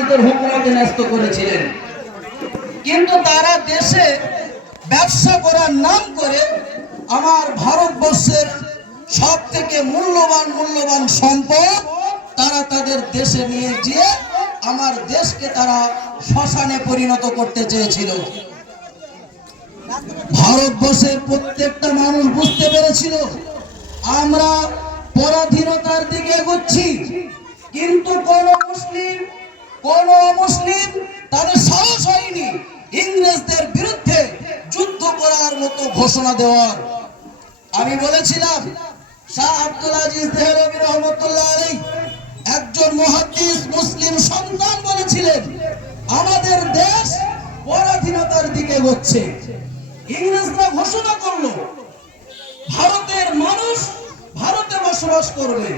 ইংরেজদের হুকুমতে ন্যস্ত করেছিলেন। কিন্তু তারা দেশে ব্যবসা করার নাম করে আমার ভারতবর্ষের সব থেকে মূল্যবান সম্পদ তারা তাদের দেশে নিয়ে গিয়ে আমার দেশকে তারা শ্মশানে পরিণত করতে চেয়েছিল। ভারতবর্ষের প্রত্যেকটা মানুষ বুঝতে পেরেছিল আমরা পরাধীনতার দিকে এগোচ্ছি, কিন্তু কোন মুসলিম তাদের সাহস হয়নি ইংরেজদের বিরুদ্ধে যুদ্ধ করার মতো ঘোষণা দেওয়ার। আমি বলেছিলাম শাহ আব্দুল আজিজ দেহলভী রহমতুল্লাহ আলাইহি একজন মুহাদ্দিস মুসলিম সন্তান বলেছিলেন আমাদের দেশ পরাধীনতার দিকে এগোচ্ছে। ইংরেজরা ঘোষণা করলো ভারতের মানুষ ভারতে বসবাস করবে,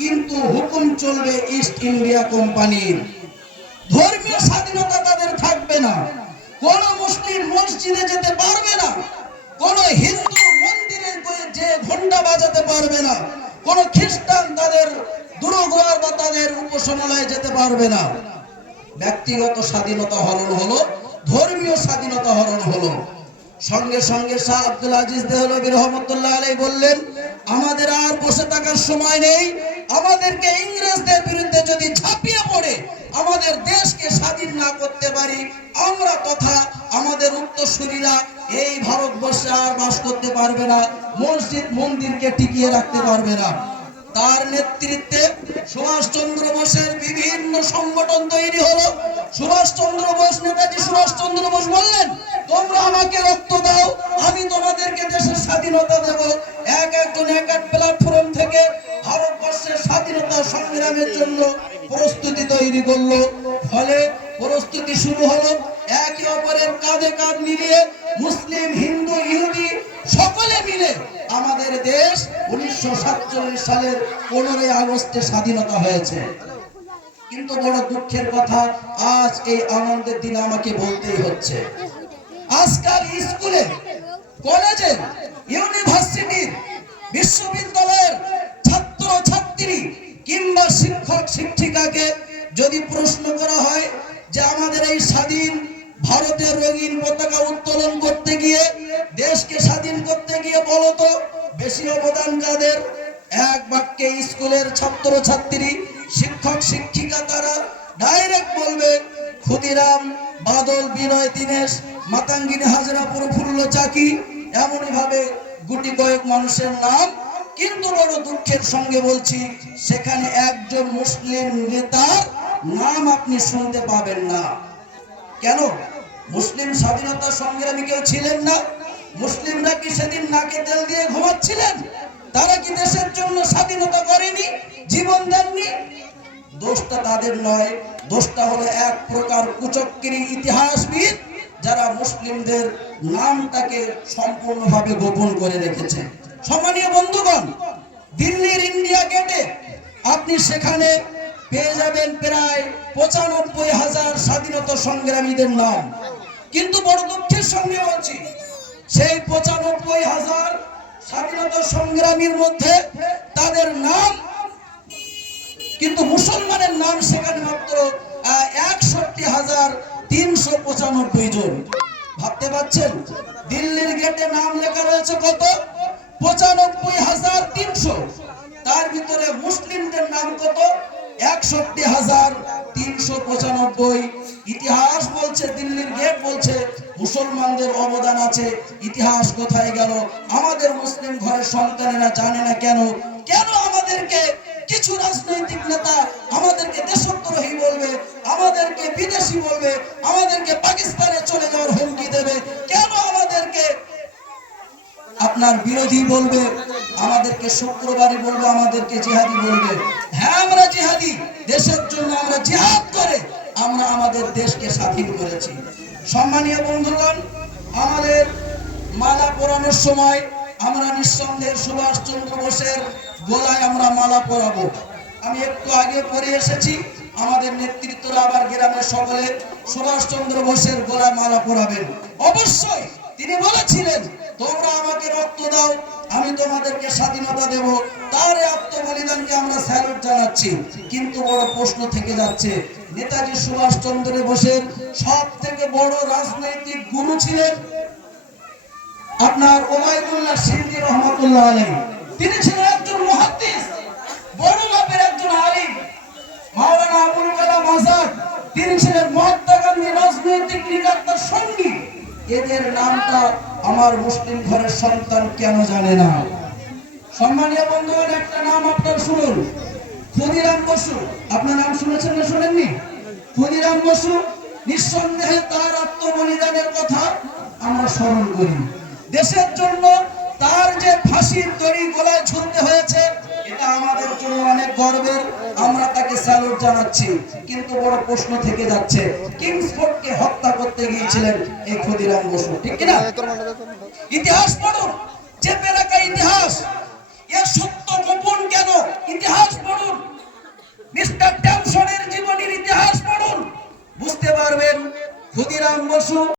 কিন্তু হুকুম চলবে ইস্ট ইন্ডিয়া কোম্পানির। ধর্মীয় স্বাধীনতা তাদের থাকবে না, কোন মুসলিম মসজিদে যেতে পারবে না, কোন হিন্দু মন্দিরে যে ঘন্টা বাজাতে পারবে না, কোন খ্রিস্টান তাদের দুর্গঘর বা তাদের উপাসনালয়ে যেতে পারবে না। ব্যক্তিগত স্বাধীনতা হরণ হলো, ধর্মীয় স্বাধীনতা হরণ হলো। সঙ্গে সঙ্গে শাহ আব্দুল আজিজ দেহলভী রহমতুল্লাহ আলাইহি বললেন আমাদের আর বসে থাকার সময় নেই, আমাদেরকে ইংরেজদের বিরুদ্ধে যদি ঝাঁপিয়ে পড়ে আমাদের দেশকে স্বাধীন না করতে পারি, আমরা তথা আমাদের উত্তরসূরিরা এই ভারতবর্ষে আর বাস করতে পারবে না, মসজিদ মন্দিরকে টিকিয়ে রাখতে পারবে না। তার নেতৃত্বে সুভাষচন্দ্র বোসের বিভিন্ন সংগঠন তৈরি হলো। নেতাজি সুভাষচন্দ্র বোস বললেন তোমরা আমাকে রক্ত দাও, আমি তোমাদেরকে দেশের স্বাধীনতা দেব। একজন এক প্ল্যাটফর্ম থেকে ভারতবর্ষের স্বাধীনতা সংগ্রামের জন্য প্রস্তুতি তৈরি করলো। ফলে প্রস্তুতি শুরু হলো, একে অপরের কাঁধে কাঁধ মিলিয়ে মুসলিম হিন্দু ইহুদি সকলে মিলে আমাদের দেশ 1947 সালের 15 আগস্টে স্বাধীনতা হয়েছে। কিন্তু বড় দুঃখের কথা আজ এই আনন্দের দিন আমাকে বলতেই হচ্ছে আজকাল স্কুলে কলেজে ইউনিভার্সিটির বিশ্ববিদ্যালয়ের ছাত্র ছাত্রী কিংবা শিক্ষক শিক্ষিকাকে যদি প্রশ্ন করা হয় যে আমাদের এই স্বাধীন ভারতের রঙিন পতাকা উত্তোলন করতে গিয়ে দেশকে স্বাধীন করতে গিয়ে বলতো বেশি অবদান কাদের, এক বাক্যে স্কুলের ছাত্র ছাত্রী শিক্ষক শিক্ষিকা তারা ডাইরেক্ট বলবে ক্ষুদিরাম, বাদল, বিনয়, দীনেশ, মাতঙ্গিনী হাজরা, প্রফুল্ল চাকি, এমনই ভাবে গুটি কয়েক মানুষের নাম। কিন্তু বড় দুঃখের সঙ্গে বলছি সেখানে একজন মুসলিম নেতার নাম আপনি শুনতে পাবেন না। কেন? মুসলিম স্বাধীনতা সংগ্রামী কেউ ছিলেন না? মুসলিমরা কি সেদিন নাকে তেল দিয়ে ঘুমাচ্ছিলেন? তারা কি দেশের জন্য স্বাধীনতা করেনি, জীবন দেননি? দোষটা তাদের নয়, দোষটা হলো এক প্রকার কুচক্রী ইতিহাসবিদ যারা মুসলিমদের নামটাকে সম্পূর্ণভাবে গোপন করে রেখেছে। সম্মানীয় বন্ধুগণ, দিল্লির ইন্ডিয়া গেটে আপনি সেখানে পেয়ে যাবেন প্রায় ৯৫,০০০ স্বাধীনতা সংগ্রামীদের নাম। কিন্তু বড় দুঃখের সঙ্গে বলছি সেই ৯৫,০০০ স্বাধীনতা সংগ্রামীর মধ্যে তাদের নাম, কিন্তু মুসলমানের নাম সেখানে মাত্র ৬১,৩৯৫ জন। ভাবতে পারছেন দিল্লির গেটে নাম লেখা রয়েছে কত? ৯৫,৩০০। তার ভিতরে মুসলিমদের নাম কত? ৬১,৩৯৫। ইতিহাস বলছে, দিল্লির গেট বলছে মুসলমানদের অবদান আছে। ইতিহাস কোথায় গেল? আমাদের মুসলিম ঘরের সন্তানেরা জানে না কেন? কেন আমাদেরকে কিছু রাজনৈতিক নেতা আমাদেরকে দেশদ্রোহী বলবে, আমাদেরকে বিদেশি বলবে, আমাদেরকে পাকিস্তানে চলে যাওয়ার হুমকি দেবে? কেন আমাদেরকে আপনার বিরোধী বলবে, আমাদেরকে শুক্রবারী বলবে, আমাদেরকে জিহাদি বলবে? হ্যাঁ, আমরা জিহাদি, দেশের জন্য আমরা জিহাদ করে আমরা আমাদের দেশকে স্বাধীন করেছি। সম্মানীয় বন্ধুগণ, আমাদের মালা পরানোর সময় আমরা নিঃসন্দেহে সুভাষচন্দ্র বোসের গলায় আমরা মালা পরাবো। আমি একটু আগে পরে এসেছি, আমাদের নেতৃত্বরা আবার গ্রামের সকলে সুভাষচন্দ্র বোসের গলায় মালা পরাবেন। অবশ্যই তিনি বলেছিলেন তোমরা আমাকে রক্ত দাও, আমি তোমাদেরকে স্বাধীনতা দেব। তার আত্মবলিদানকে আমরা স্যালুট জানাচ্ছি। কিন্তু বড় প্রশ্ন থেকে যাচ্ছে নেতাজি সুভাষ চন্দ্র বোসের সব থেকে বড় রাজনৈতিক গুরু ছিলেন আপনার ওবায়দুল্লাহ সিদ্দিকী রহমাতুল্লাহ আলাইহি। তিনি ছিলেন একজন মুহাদ্দিস, বড় মাপের একজন আলিম। মাওলানা আবুল কালাম আজাদ, তিনি ছিলেন মহাত্মা গান্ধী রাজনৈতিক নিরাপত্তার সঙ্গী। এদের নামটা আমার মুসলিম ঘরের সন্তান কেন জানে না? সম্মানীয় বন্ধুগণ, একটা নাম আপনারা শুনুন, ক্ষুদিরাম বসু। আপনার নাম শুনেছেন না শোনেননি? ক্ষুদিরাম বসু, নিঃসন্দেহে তার আত্মবলিদানের কথা আমরা স্মরণ করি। দেশের জন্য তার যে ফাঁসির দড়ি গলায় ঝুলতে হয়েছে, এটা আমাদের জন্য অনেক গর্বের। আমরা তাকে স্যালুট জানাচ্ছি। কিন্তু বড় প্রশ্ন থেকে যাচ্ছে, কিংসফোর্ডকে হত্যা করতে গিয়েছিলেন এই ক্ষুদিরাম বসু, ঠিক কিনা? ইতিহাস পড়ুন, চেপে রাখা ইতিহাস, এর সত্য গোপন কেন? ইতিহাস পড়ুন, মিস্টার ট্যামসনের জীবনের ইতিহাস পড়ুন, বুঝতে পারবেন ক্ষুদিরাম বসু